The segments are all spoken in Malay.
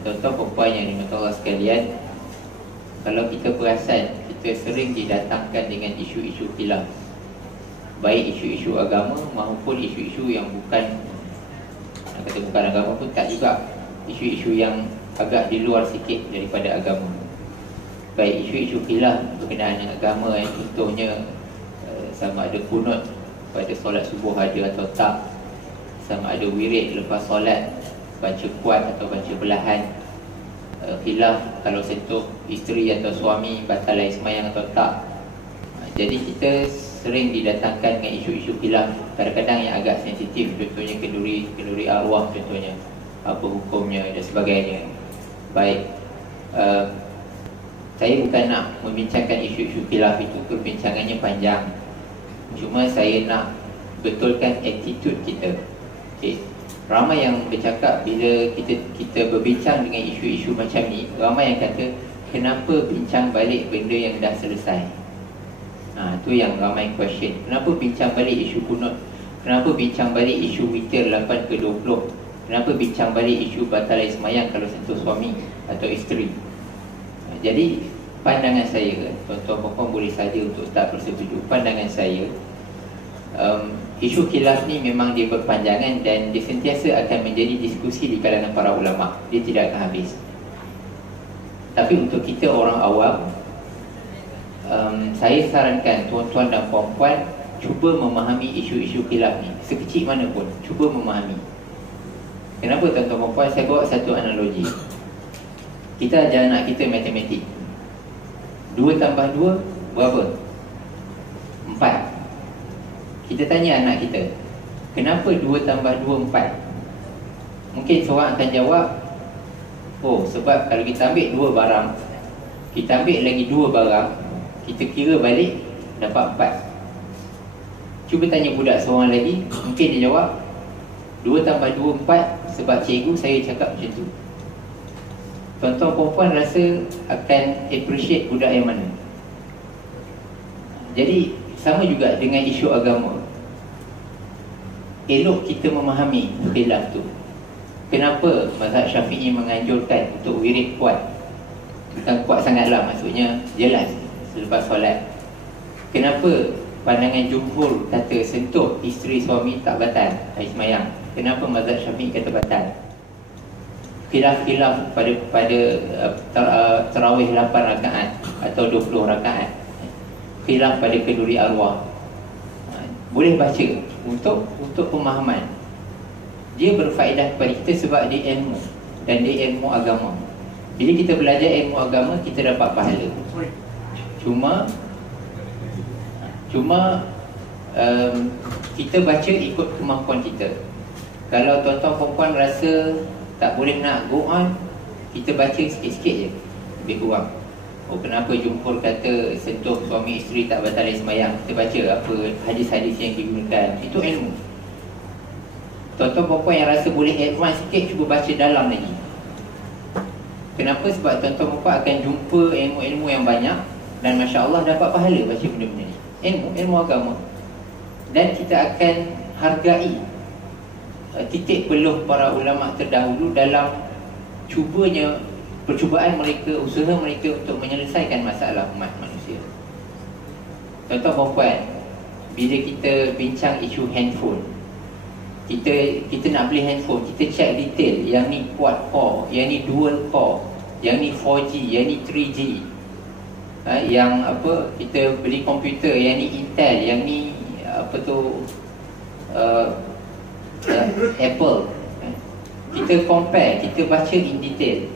Tuan-tuan perempuan yang dimata Allah sekalian, kalau kita perasan, kita sering didatangkan dengan isu-isu khilaf, baik isu-isu agama maupun isu-isu yang bukan, nak kata bukan agama pun tak juga, isu-isu yang agak di luar sikit daripada agama. Baik isu-isu khilaf berkenaan dengan agama, contohnya sama ada kunut pada solat subuh ada atau tak, sama ada wirid lepas solat baca kuat atau baca perlahan, khilaf kalau sentuh isteri atau suami batal air semayang atau tak. Jadi kita sering didatangkan dengan isu-isu khilaf, kadang-kadang yang agak sensitif, contohnya kenduri arwah, contohnya apa hukumnya dan sebagainya. Baik, saya bukan nak membincangkan isu-isu khilaf itu, perbincangannya panjang. Cuma saya nak betulkan attitude kita. Okay. Ramai yang bercakap bila kita berbincang dengan isu-isu macam ni, ramai yang kata, kenapa bincang balik benda yang dah selesai? Itu yang ramai question. Kenapa bincang balik isu kunut? Kenapa bincang balik isu witir 8/20? Kenapa bincang balik isu batal air semayang kalau sentuh suami atau isteri? Jadi pandangan saya, tuan-tuan perempuan boleh saja untuk tak bersetuju. Pandangan saya, isu khilaf ni memang dia berpanjangan dan dia sentiasa akan menjadi diskusi di kalangan para ulama. Dia tidak akan habis. Tapi untuk kita orang awam, saya sarankan tuan-tuan dan puan-puan cuba memahami isu-isu khilaf ni, sekecil mana pun, cuba memahami. Kenapa tuan-tuan puan-puan? Saya bawa satu analogi. Kita ajar anak kita matematik. 2 tambah 2 berapa? 4. Kita tanya anak kita, kenapa 2 tambah 2 4? Mungkin seorang akan jawab, oh sebab kalau kita ambil 2 barang, kita ambil lagi 2 barang, kita kira balik dapat 4. Cuba tanya budak seorang lagi, mungkin dia jawab 2 tambah 2 4 sebab cikgu saya cakap macam tu. Tuan-tuan perempuan rasa akan appreciate budak yang mana? Jadi sama juga dengan isu agama. Elok kita memahami khilaf tu. Kenapa mazhab Syafi'i menganjurkan untuk wirid kuat? Bukan kuat sangatlah, maksudnya jelas selepas solat. Kenapa pandangan jumhur kata sentuh isteri suami tak batal air semayang? Kenapa mazhab Syafi'i kata batal? Khilaf-khilaf pada tarawih 8 rakaat atau 20 rakaat. Khilaf pada kenduri arwah. Boleh baca untuk pemahaman. Dia berfaedah kepada kita sebab dia ilmu, dan dia ilmu agama. Bila kita belajar ilmu agama, kita dapat pahala. Cuma kita baca ikut kemampuan kita. Kalau tuan-tuan perempuan rasa tak boleh nak go on, kita baca sikit-sikit je, lebih kurang. Oh, kenapa jumhur kata sentuh suami isteri tak batal air semayang? Kita baca apa hadis-hadis yang digunakan. Itu ilmu. Tuan-tuan perempuan yang rasa boleh advance sikit, cuba baca dalam lagi. Kenapa? Sebab tuan-tuan perempuan akan jumpa ilmu-ilmu yang banyak, dan Masya Allah dapat pahala baca benda-benda ni. Ilmu agama. Dan kita akan hargai titik peluh para ulama terdahulu dalam percubaan mereka, usaha mereka untuk menyelesaikan masalah umat manusia. Tuan-tuan perempuan, bila kita bincang isu handphone, kita nak beli handphone, kita check detail, yang ni quad core, yang ni dual core, yang ni 4G, yang ni 3G. Yang apa, kita beli komputer, yang ni Intel, yang ni apa tu Apple. Kita compare, kita baca in detail.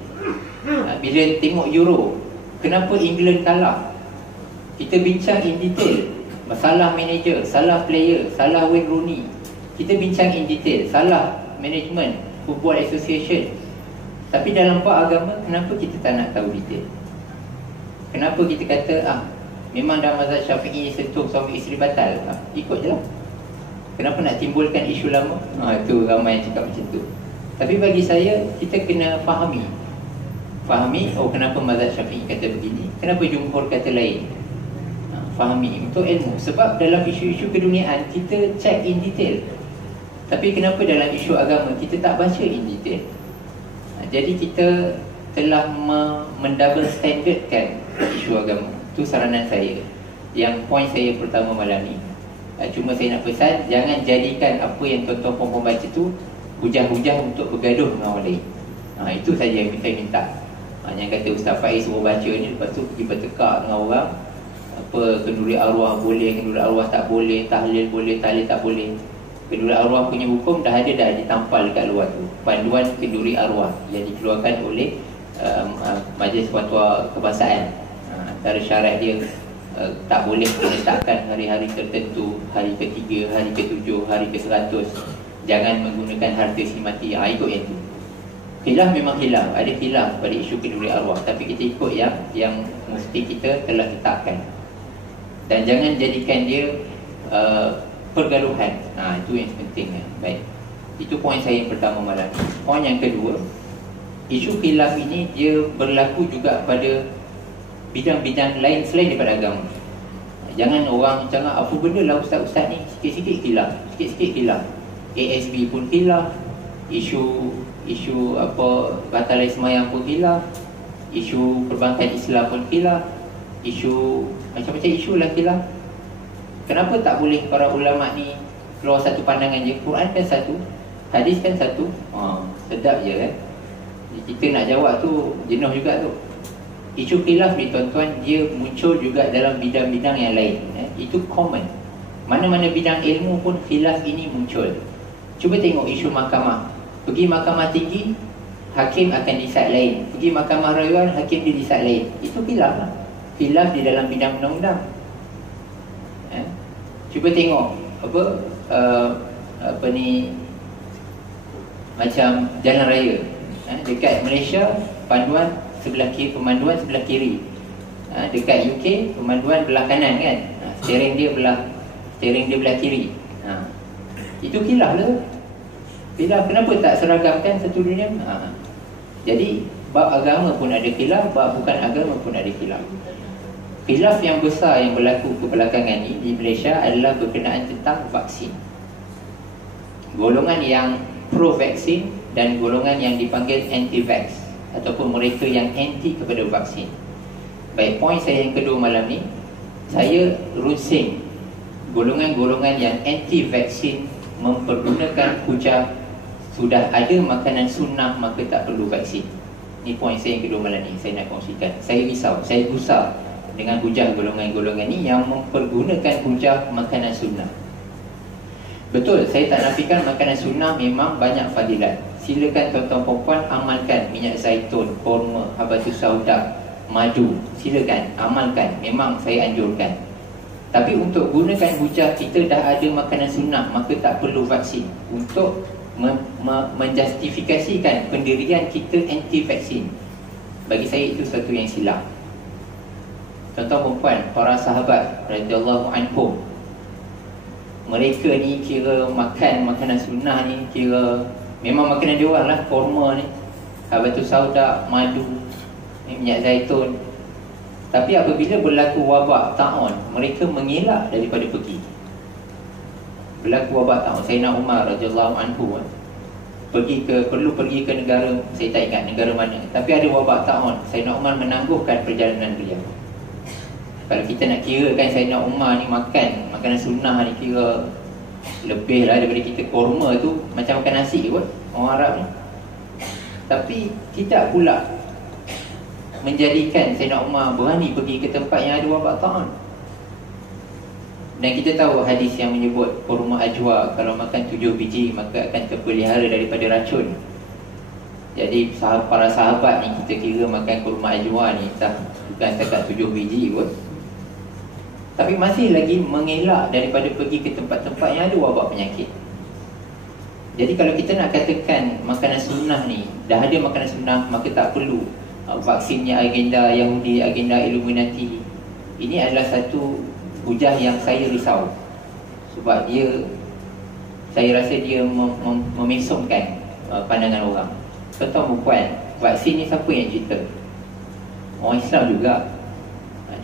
Bila tengok Euro, kenapa England kalah, kita bincang in detail. Salah manager, salah player, salah Wayne Rooney, kita bincang in detail. Salah management, Football Association. Tapi dalam bab agama, kenapa kita tak nak tahu detail? Kenapa kita kata memang dalam mazhab Syafi'i sentuh suami isteri batal, ikut je lah. Kenapa nak timbulkan isu lama? Itu ramai yang cakap macam tu. Tapi bagi saya, kita kena fahami, oh kenapa mazhab Syafi'i kata begini, kenapa jumhur kata lain. Fahami untuk ilmu. Sebab dalam isu-isu keduniaan kita check in detail. Tapi kenapa dalam isu agama kita tak baca in detail? Jadi kita telah mendouble standardkan isu agama. Itu saranan saya. Yang poin saya pertama malam ni. Cuma saya nak pesan, jangan jadikan apa yang tuan-tuan puan baca tu hujah-hujah untuk bergaduh dengan orang lain. Itu saja yang saya minta. Yang kata Ustaz Faiz suruh baca ni, lepas tu pergi bertekak dengan orang, apa kenduri arwah boleh, kenduri arwah tak boleh, tahlil boleh, tahlil tak boleh. Kenduri arwah punya hukum dah ada, dah ditampal dekat luar tu. Panduan kenduri arwah yang dikeluarkan oleh Majlis Fatwa Kebangsaan. Antara syarat dia tak boleh meletakkan hari-hari tertentu, hari ke-3, hari ke-7, hari ke-100. Jangan menggunakan harta si mati. Ikut yang tu. Khilaf memang khilaf, ada khilaf pada isu kenduri arwah, tapi kita ikut yang mufti kita telah tetapkan. Dan jangan jadikan dia pergaduhan. Itu yang penting. Baik. Itu poin saya yang pertama malam. Poin yang kedua, isu khilaf ini dia berlaku juga pada bidang-bidang lain selain daripada agama. Jangan orang cakap apa benda lah ustaz-ustaz ni sikit-sikit khilaf, sikit-sikit khilaf. ASB pun khilaf, isu apa batalai semayang pun khilaf, isu perbankan Islam pun khilaf, isu macam-macam isu lah khilaf. Kenapa tak boleh para ulama ni keluar satu pandangan je? Quran kan satu, hadis kan satu. Sedap je kan. Kita nak jawab tu jenuh juga tu. Isu khilaf ni tuan-tuan, dia muncul juga dalam bidang-bidang yang lain. Itu common. Mana-mana bidang ilmu pun khilaf ini muncul. Cuba tengok isu mahkamah. Pergi mahkamah tinggi, hakim akan decide lain. Pergi mahkamah rayuan, hakim dia decide lain. Itu khilaf lah. Khilaf di dalam bidang undang-undang. Cuba tengok apa ni, macam jalan raya. Dekat Malaysia, panduan sebelah kiri, pemanduan sebelah kiri. Dekat UK, pemanduan belah kanan kan. Steering dia belah kiri. Itu khilaf lah. Khilaf, kenapa tak seragamkan satu dunia? Jadi bab agama pun ada khilaf, bab bukan agama pun ada khilaf. Khilaf yang besar yang berlaku kebelakangan ini di Malaysia adalah berkenaan tentang vaksin. Golongan yang pro-vaksin dan golongan yang dipanggil anti-vax, ataupun mereka yang anti kepada vaksin. Baik, poin saya yang kedua malam ni, saya runsing golongan-golongan yang anti-vaksin mempergunakan hujah sudah ada makanan sunnah maka tak perlu vaksin. Ini poin saya yang kedua malam ni, saya nak kongsikan. Saya risau, saya gusar dengan hujah golongan-golongan ni yang mempergunakan hujah makanan sunnah. Betul, saya tak nafikan makanan sunnah memang banyak fadilat. Silakan tuan-tuan perempuan amalkan minyak zaitun, kurma, habatus sauda, madu. Silakan amalkan, memang saya anjurkan. Tapi untuk gunakan hujah kita dah ada makanan sunnah maka tak perlu vaksin, untuk menjustifikasikan pendirian kita anti-vaksin, bagi saya itu satu yang silap. Tuan-tuan perempuan, para sahabat radhiyallahu anhum, mereka ni kira makan makanan sunnah ni, kira memang makanan dia orang lah. Kurma ni, habatus sauda, madu, minyak zaitun. Tapi apabila berlaku wabak ta'un, mereka mengelak daripada pergi. Berlaku wabak ta'un, Sayyidina Umar radhiyallahu anhu perlu pergi ke negara, saya tak ingat negara mana, tapi ada wabak ta'un. Sayyidina Umar menangguhkan perjalanan beliau. Kalau kita nak kira kan, Sayyidina Umar ni makan makanan sunnah ni kira lebih lah daripada kita. Kurma tu macam makan nasi kot orang Arab ni. Tapi tidak pula menjadikan Sayyidina Umar berani pergi ke tempat yang ada wabak ta'un. Dan kita tahu hadis yang menyebut kurma ajwa, kalau makan 7 biji maka akan terpelihara daripada racun. Jadi para sahabat ni kita kira makan kurma ajwa ni bukan setakat 7 biji kot, tapi masih lagi mengelak daripada pergi ke tempat-tempat yang ada wabak penyakit. Jadi kalau kita nak katakan makanan sunnah ni, dah ada makanan sunnah maka tak perlu vaksinnya agenda Yahudi, agenda Illuminati. Ini adalah satu hujah yang saya risau. Sebab saya rasa dia memesongkan pandangan orang. Tuan-tuan puan, vaksin ni siapa yang cerita? Orang Islam juga.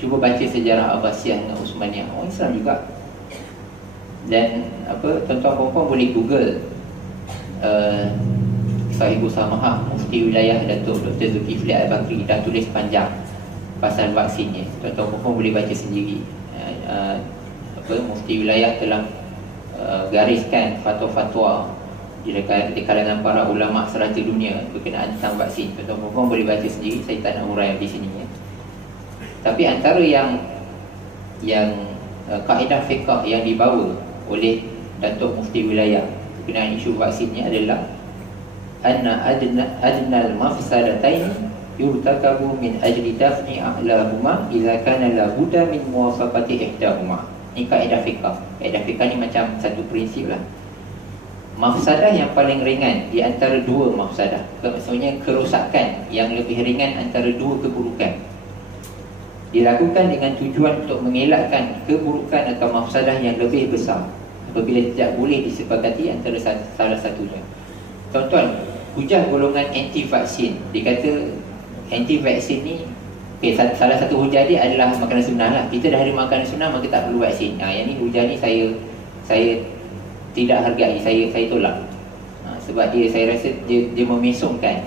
Cuba baca sejarah Abbasiyah dengan Uthmaniyah, orang Islam juga. Dan tuan-tuan perempuan boleh Google Sahibul Samahah, Mufti Wilayah Datuk Dr. Zulkifli Al-Bakri dah tulis panjang pasal vaksinnya. Tuan-tuan pun boleh baca sendiri. Mufti Wilayah telah gariskan fatwa-fatwa di kalangan para ulama serata dunia berkenaan tentang vaksin. Tuan-tuan pun boleh baca sendiri, saya tak nak huraikan di sini ya. Tapi antara yang kaedah fiqh yang dibawa oleh Datuk Mufti Wilayah berkenaan isu vaksinnya adalah anna adnal mafsadatain yurtakabu min ajli dafni a'lahuma idza kana la budda min muwafaqati ihdahuma. Ini kaedah fiqh. Kaedah fiqh ni macam satu prinsip lah. Mafsadah yang paling ringan di antara dua mafsadah, maksudnya kerosakan yang lebih ringan antara dua keburukan, dilakukan dengan tujuan untuk mengelakkan keburukan atau mafsadah yang lebih besar apabila tidak boleh disepakati antara salah satunya. Tuan-tuan, hujah golongan anti-vaksin, dikata anti-vaksin ni salah satu hujah dia adalah makanan sunnah lah. Kita dah ada makanan sunnah maka tak perlu vaksin. Yang ni hujah ni saya tidak hargai, saya tolak. Sebab saya rasa dia memesongkan.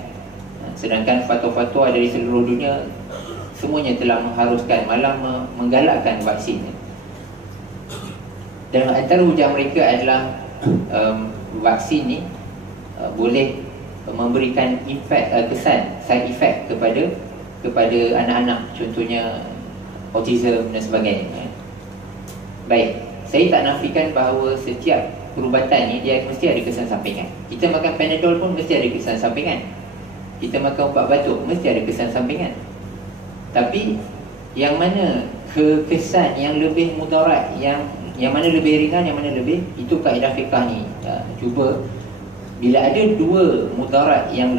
Sedangkan fatwa-fatwa dari seluruh dunia semuanya telah mengharuskan, malah menggalakkan vaksin. Dan antara hujah mereka adalah vaksin ni boleh memberikan kesan side effect kepada anak-anak, contohnya autism dan sebagainya. Baik, saya tak nafikan bahawa setiap perubatan ni dia mesti ada kesan sampingan. Kita makan Panadol pun mesti ada kesan sampingan. Kita makan ubat batuk mesti ada kesan sampingan. Tapi yang mana kesan yang lebih mudarat, yang mana lebih ringan, yang mana lebih, itu kaedah fiqh ni cuba bila ada dua mudarat yang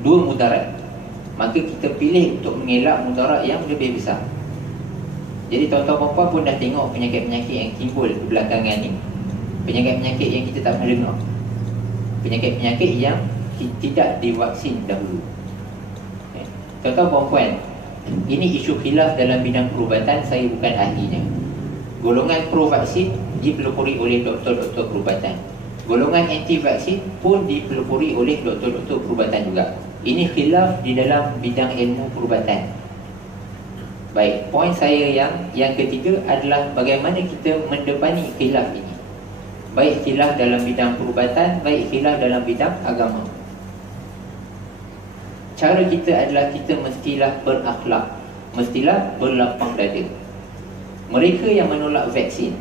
dua mudarat, maka kita pilih untuk mengelak mudarat yang lebih besar. Jadi tuan-tuan puan pun dah tengok penyakit-penyakit yang timbul belakangan ni, penyakit-penyakit yang kita tak pernah dengar, penyakit-penyakit yang tidak divaksin dahulu. Tuan-tuan puan, ini isu khilaf dalam bidang perubatan, saya bukan ahlinya. Golongan pro-vaksin dipelopori oleh doktor-doktor perubatan. Golongan anti-vaksin pun dipelopori oleh doktor-doktor perubatan juga. Ini khilaf di dalam bidang ilmu perubatan. Baik, poin saya yang ketiga adalah bagaimana kita mendepani khilaf ini. Baik khilaf dalam bidang perubatan, baik khilaf dalam bidang agama. Cara kita adalah kita mestilah berakhlak, mestilah berlapang dada. Mereka yang menolak vaksin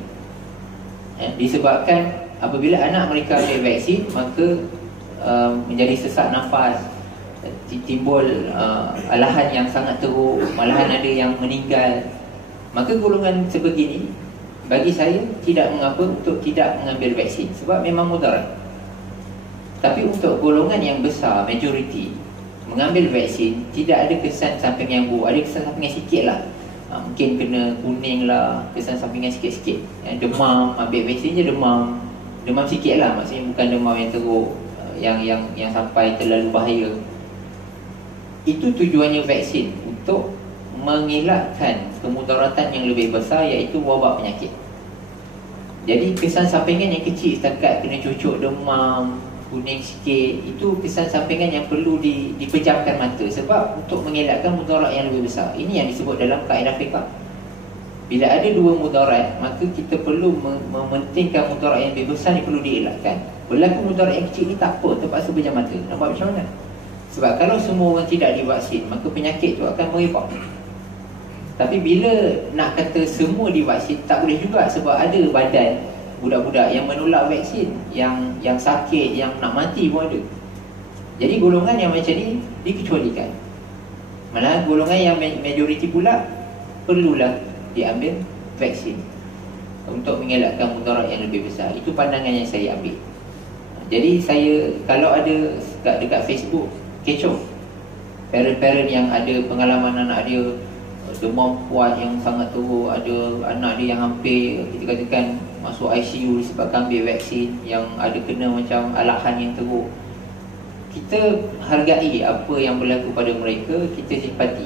disebabkan apabila anak mereka ambil vaksin, maka menjadi sesak nafas, timbul alahan yang sangat teruk, malahan ada yang meninggal. Maka golongan sebegini bagi saya tidak mengapa untuk tidak mengambil vaksin, sebab memang mudarat. Tapi untuk golongan yang besar, majoriti, mengambil vaksin tidak ada kesan sampingan yang buruk. Ada kesan sampingan sikit lah, mungkin kena kuning lah, kesan sampingan sikit-sikit. Demam, ambil vaksin je demam sikit lah, maksudnya bukan demam yang teruk, yang sampai terlalu bahaya. Itu tujuannya vaksin, untuk mengelakkan kemudaratan yang lebih besar, iaitu wabak penyakit. Jadi kesan sampingan yang kecil setakat kena cucuk demam, kuning sikit, itu kesan sampingan yang perlu dipejamkan mata, sebab untuk mengelakkan mudarat yang lebih besar. Ini yang disebut dalam kaedah fiqh. Bila ada dua mudarat, maka kita perlu mementingkan mudarat yang lebih besar ni perlu dielakkan. Berlaku mudarat yang kecil ni tak apa, terpaksa pejam mata. Nampak macam mana? Sebab kalau semua orang tidak divaksin, maka penyakit tu akan merebak. Tapi bila nak kata semua divaksin, tak boleh juga, sebab ada badan budak-budak yang menolak vaksin, yang sakit, yang nak mati pun ada. Jadi golongan yang macam ni dikecualikan. Malah golongan yang majoriti pula perlulah diambil vaksin untuk mengelakkan mudarat yang lebih besar. Itu pandangan yang saya ambil. Jadi saya, kalau ada dekat Facebook, kecoh parent-parent yang ada pengalaman anak dia demam kuat yang sangat teruk, ada anak dia yang hampir kita katakan masuk ICU disebabkan ambil vaksin, yang ada kena macam alahan yang teruk. Kita hargai apa yang berlaku pada mereka, kita simpati.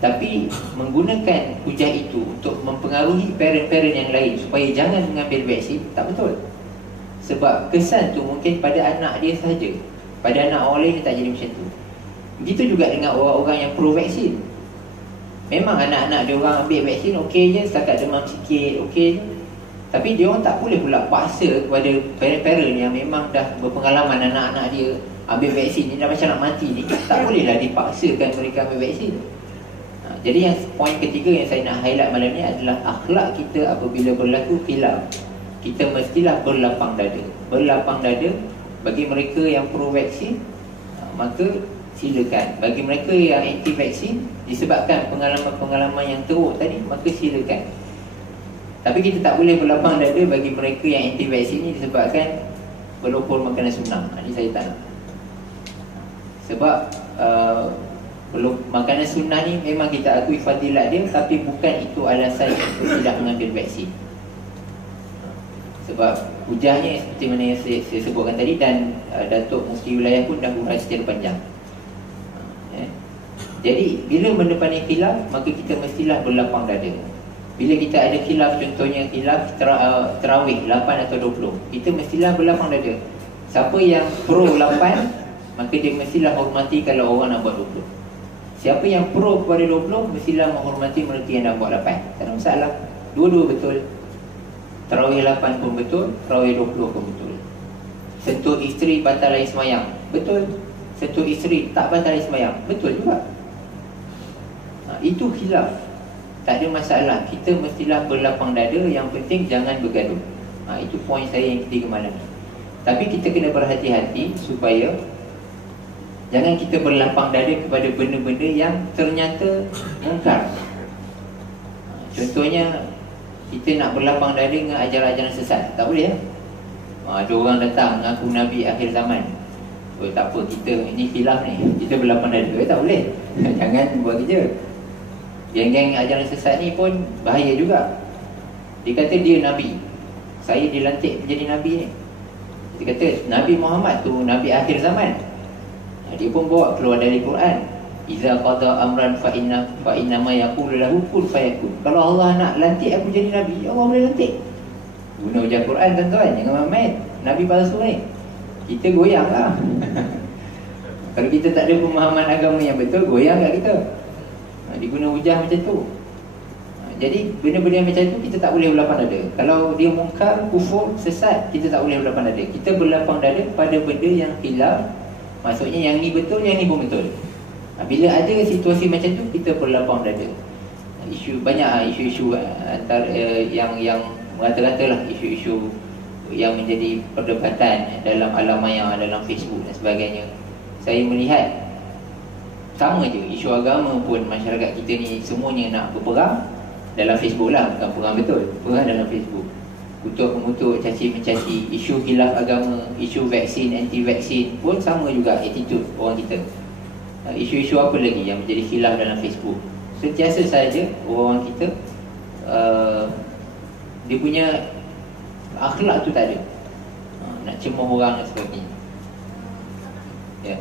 Tapi menggunakan hujah itu untuk mempengaruhi parent-parent yang lain supaya jangan mengambil vaksin, tak betul. Sebab kesan tu mungkin pada anak dia sahaja. pada anak orang lain dia tak jadi macam tu. Begitu juga dengan orang-orang yang pro vaksin. Memang anak-anak dia orang ambil vaksin okey je, setakat demam sikit okey je. Tapi dia orang tak boleh pula paksa kepada parent-parent yang memang dah berpengalaman anak-anak dia ambil vaksin ni dah macam nak mati ni. Tak bolehlah dipaksakan mereka ambil vaksin. Jadi yang poin ketiga yang saya nak highlight malam ni adalah akhlak kita apabila berlaku khilaf. Kita mestilah berlapang dada. Berlapang dada bagi mereka yang pro vaksin, maka silakan. Bagi mereka yang anti vaksin, disebabkan pengalaman-pengalaman yang teruk tadi, maka silakan. Tapi kita tak boleh berlapang dada bagi mereka yang anti vaksin ni disebabkan berlopor makanan sunnah. Ini saya tak nak. Sebab makanan sunnah ni memang kita akui fadilat dia, tapi bukan itu alasan untuk tidak mengambil vaksin. Sebab hujahnya seperti mana yang saya sebutkan tadi, dan Datuk Mufti Wilayah pun dah urai secara panjang. Jadi bila mendepani khilaf, maka kita mestilah berlapang dada. Bila kita ada khilaf, contohnya khilaf terawih 8 atau 20, kita mestilah berlapang dada. Siapa yang pro 8, maka dia mestilah hormati kalau orang nak buat 20. Siapa yang pro kepada 20, mestilah menghormati mereka yang nak buat 8. Tak ada masalah. Dua-dua betul. Tarawih 8 pun betul, tarawih 20 pun betul. Sentuh isteri batal air semayang, betul. Sentuh isteri tak batal air semayang, betul juga. Itu khilaf. Tak ada masalah. Kita mestilah berlapang dada. Yang penting jangan bergaduh. Itu poin saya yang ketiga malam ni. Tapi kita kena berhati-hati supaya jangan kita berlapang dada kepada benda-benda yang ternyata mungkar. Contohnya, kita nak berlapang dada dengan ajaran-ajaran sesat. Tak boleh ya? Ada orang datang mengaku Nabi akhir zaman. Tak apa, kita ini khilaf ni, kita berlapang dada. Tak boleh. Jangan buat kerja. Geng-geng ajaran sesat ni pun bahaya juga. Dia kata dia Nabi, saya dilantik menjadi Nabi ni. Dia kata Nabi Muhammad tu Nabi akhir zaman. Dia pun bawa keluar dari Quran, iza qada amran fa inna ma yaqulu lahu kun fayakun. Kalau Allah nak lantik aku jadi Nabi, Allah boleh lantik. Guna ujar Quran tuan-tuan, jangan main-main. Nabi palsu ni, kita goyang lah. Kalau kita tak ada pemahaman agama yang betul, goyang kat kita. Diguna hujah macam tu. Jadi benda-benda macam tu kita tak boleh berlapang dada. Kalau dia mungkar, kufur, sesat, kita tak boleh berlapang dada. Kita berlapang dada pada benda yang khilaf. Maksudnya yang ni betul, yang ni pun betul. Bila ada situasi macam tu, kita berlapang dada. Banyak isu-isu antara yang rata-rata lah isu-isu yang menjadi perdebatan dalam alam maya, dalam Facebook dan sebagainya. Saya melihat sama je, isu agama pun masyarakat kita ni semuanya nak berperang dalam Facebook lah, bukan perang betul, perang dalam Facebook. Kutuk-mengutuk, caci-mencaci, isu khilaf agama, isu vaksin, anti-vaksin pun sama juga attitude orang kita. Isu-isu apa lagi yang menjadi khilaf dalam Facebook? Sentiasa saja orang kita dia punya akhlak tu tak ada, nak cemoh orang dan sebagainya. Ya.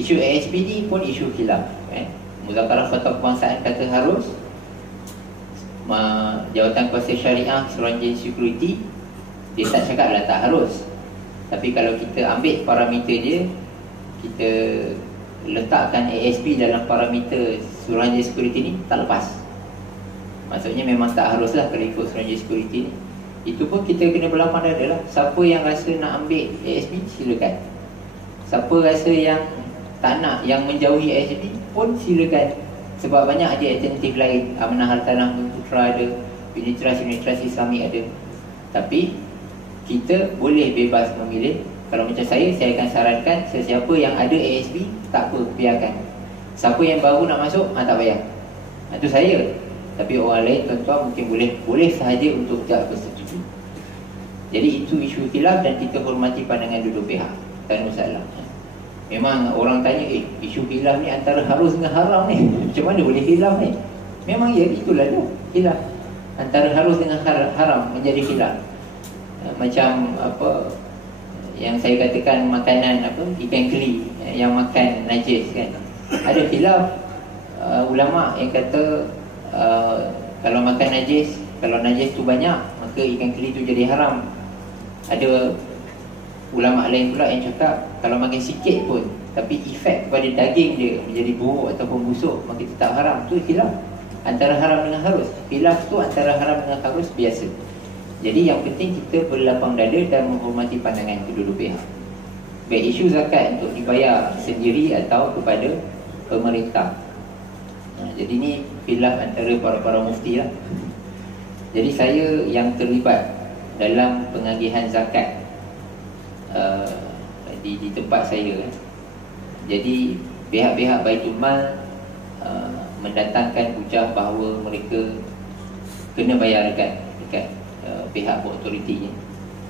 Isu ASPD pun isu khilaf. Muzakarah Fatwa Kebangsaan kata harus, Jawatan Kuasa Syariah Suruhanjaya Security dia tak cakap lah tak harus. Tapi kalau kita ambil parameter dia, kita letakkan ASP dalam parameter Suruhanjaya Security ni, tak lepas. Maksudnya memang tak harus lah kalau ikut Suruhanjaya Security ni. Itu pun kita kena berlapang dada lah. Siapa yang rasa nak ambil ASP, silakan. Siapa rasa yang tak nak, yang menjauhi ASP pun silakan. Sebab banyak ada alternatif lain. Amanah Hartanah Putra ada, Unitras Islami ada. Tapi kita boleh bebas memilih. Kalau macam saya akan sarankan sesiapa yang ada ASP, tak apa, biarkan. Siapa yang baru nak masuk, tak payah. Itu saya. Tapi orang lain tuan-tuan mungkin boleh sahaja untuk tak bersetuju. Jadi itu isu khilaf dan kita hormati pandangan dua-dua pihak, tak ada masalah. Memang orang tanya, isu khilaf ni antara harus dengan haram ni, macam mana boleh khilaf ni? Memang ya, itulah tu khilaf. Antara harus dengan haram menjadi khilaf. Macam apa yang saya katakan, makanan apa, ikan keli yang makan najis kan. Ada khilaf ulama yang kata kalau makan najis, kalau najis tu banyak, maka ikan keli tu jadi haram. Ada ulama lain pula yang cakap kalau makan sikit pun tapi efek kepada daging dia menjadi buruk ataupun busuk, maka tetap haram. Tu khilaf antara haram dengan harus. Khilaf tu antara haram dengan harus biasa. Jadi yang penting kita berlapang dada dan menghormati pandangan kedua-dua pihak. Baik isu zakat untuk dibayar sendiri atau kepada pemerintah. Jadi ni khilaf antara para mufti lah. Jadi saya yang terlibat dalam pengagihan zakat di tempat saya. Jadi pihak-pihak Baitul Mal mendatangkan hujah bahawa mereka kena bayar zakat dekat pihak berautoriti.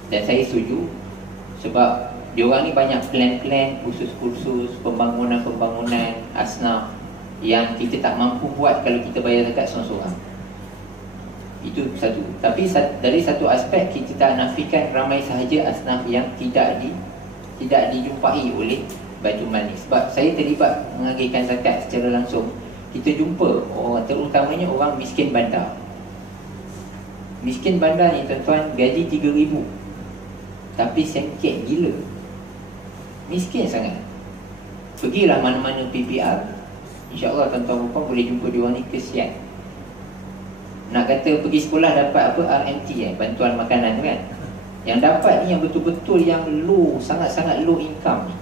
Dan saya setuju, sebab diorang ni banyak plan-plan khusus-khusus pembangunan asnaf yang kita tak mampu buat kalau kita bayar zakat seorang-seorang. Itu satu. Tapi dari satu aspek kita tak nafikan ramai sahaja asnaf yang tidak dijumpai oleh Baitul Mal ni. Sebab saya terlibat mengagihkan zakat secara langsung, kita jumpa orang, terutamanya orang miskin bandar. Miskin bandar ni tuan-tuan, gaji 3,000 tapi sengket gila, miskin sangat. Pergilah mana-mana PPR, InsyaAllah tuan-tuan puan boleh jumpa diorang ni kesian. Nak kata pergi sekolah dapat apa, RMT bantuan makanan tu kan. Yang dapat ni yang betul-betul yang low, sangat-sangat low income ni.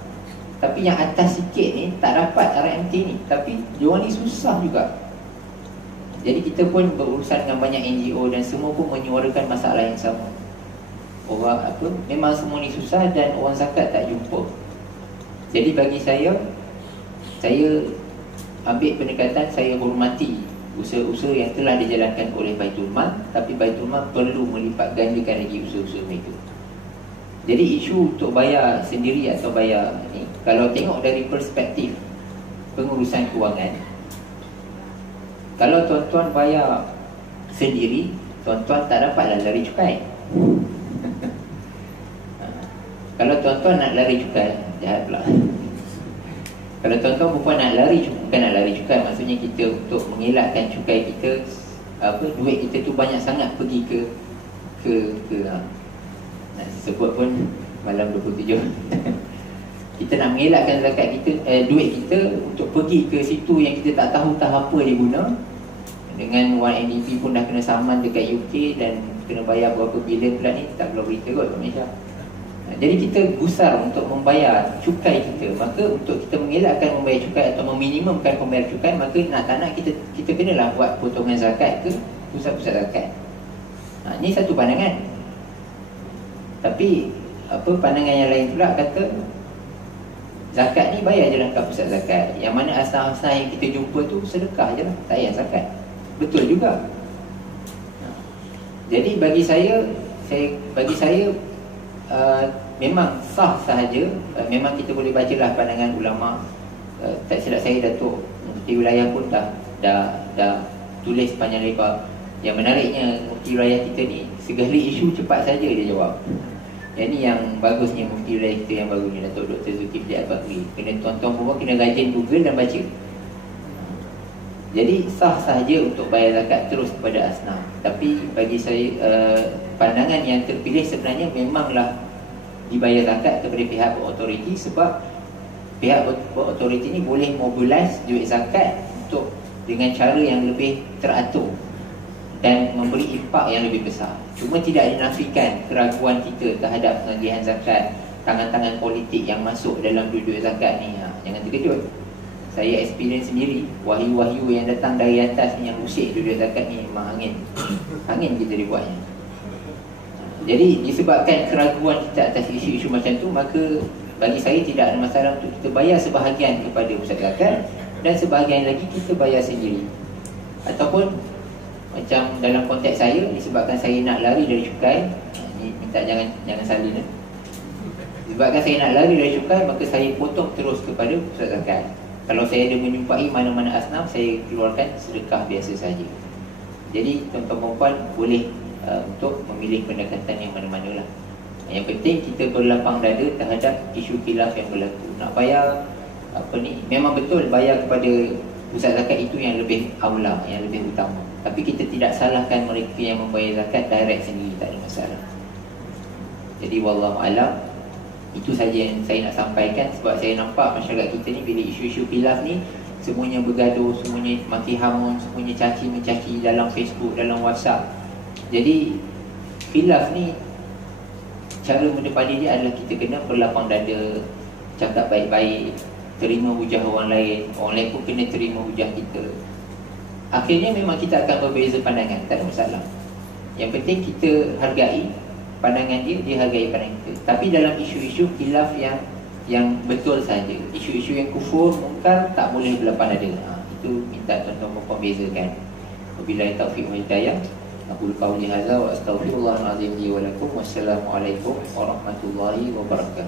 Tapi yang atas sikit ni tak dapat RMT ni, tapi diorang ni susah juga. Jadi kita pun berurusan dengan banyak NGO dan semua pun menyuarakan masalah yang sama. Orang apa, memang semua ni susah dan orang zakat tak jumpa. Jadi bagi saya ambil pendekatan, saya hormati usaha-usaha yang telah dijalankan oleh Baitul Mal, tapi Baitul Mal perlu melipat gandakan lagi usaha-usaha mereka. Jadi isu untuk bayar sendiri atau bayar ni, kalau tengok dari perspektif pengurusan kewangan, kalau tuan-tuan bayar sendiri, tuan-tuan tak dapatlah lari cukai. Kalau tuan-tuan nak lari cukai, jahat pula. Kalau tuan-tuan perempuan nak lari, bukan nak lari cukai, maksudnya kita untuk mengelakkan cukai kita, duit kita tu banyak sangat pergi ke nak sebut pun malam 27. Kita nak mengelakkan zakat kita, duit kita untuk pergi ke situ yang kita tak tahu apa dia guna. Dengan 1MDB pun dah kena saman dekat UK dan kena bayar berapa bilion pula ni, tak keluar berita kot kat Malaysia. Jadi kita gusar untuk membayar cukai kita. Maka untuk kita mengelakkan membayar cukai atau meminimumkan pembayar cukai, maka nak tak nak kita kenalah buat potongan zakat ke pusat-pusat zakat. Ini satu pandangan. Tapi pandangan yang lain pula kata zakat ni bayar je lah kat pusat zakat. Yang mana asnaf-asnaf yang kita jumpa tu sedekah je lah, tak payah zakat. Betul juga. Jadi bagi saya memang sah sahaja. Memang kita boleh bacalah pandangan ulama. Tak silap saya, Datuk Mufti Wilayah pun dah tulis panjang lebar. Yang menariknya Mufti Wilayah kita ni, segala isu cepat saja dia jawab. Yang ni yang bagusnya Mufti Wilayah kita yang baru ni, Datuk Dr. Zulkifli Al-Bakri. Kena tuan-tuan semua kena rajin Google dan baca. Jadi sah sahaja untuk bayar zakat terus kepada asnaf. Tapi bagi saya pandangan yang terpilih sebenarnya memanglah dibayar zakat kepada pihak berautoriti, sebab pihak berautoriti ni boleh mobilize duit zakat untuk dengan cara yang lebih teratur dan memberi impak yang lebih besar. Cuma tidak dinafikan keraguan kita terhadap pengagihan zakat, tangan-tangan politik yang masuk dalam duit-duit zakat ni. Jangan terkejut. Saya experience sendiri, wahyu-wahyu yang datang dari atas ni yang usik duit zakat ni memang angin kita dibuatnya. Jadi disebabkan keraguan kita atas isu-isu macam tu, maka bagi saya tidak ada masalah untuk kita bayar sebahagian kepada pusat zakat dan sebahagian lagi kita bayar sendiri. Ataupun macam dalam konteks saya, disebabkan saya nak lari dari cukai, minta jangan salin. Sebabkan saya nak lari dari syubhat, maka saya potong terus kepada pusat zakat. Kalau saya ada menyumpai mana-mana asnaf, saya keluarkan sedekah biasa saja. Jadi tuan-tuan puan boleh untuk memilih pendekatan yang mana-mana lah. Yang penting kita berlapang dada terhadap isu khilaf yang berlaku. Nak bayar memang betul bayar kepada pusat zakat itu yang lebih aula, yang lebih utama. Tapi kita tidak salahkan mereka yang membayar zakat direct sendiri, tak ada masalah. Jadi wallahu alam, itu saja yang saya nak sampaikan. Sebab saya nampak masyarakat kita ni bila isu-isu khilaf ni semuanya bergaduh, semuanya mati hamun, semuanya caci mencaci dalam Facebook, dalam WhatsApp. Jadi khilaf ni cara mendepani dia adalah kita kena berlapang dada, cakap baik-baik, terima hujah orang lain pun kena terima hujah kita. Akhirnya memang kita akan berbeza pandangan, tak ada masalah. Yang penting kita hargai pandangan dia hargai pandangan kita. Tapi dalam isu-isu khilaf yang betul saja, isu-isu yang kufur, mungkar, tak boleh berlapang dada. Itu minta tuan-tuan membezakan. Wabillahi taufiq wal hidayah. Aku qauli hadza wa astaghfirullahal azim li wa lakum. Wassalamualaikum warahmatullahi wabarakatuh.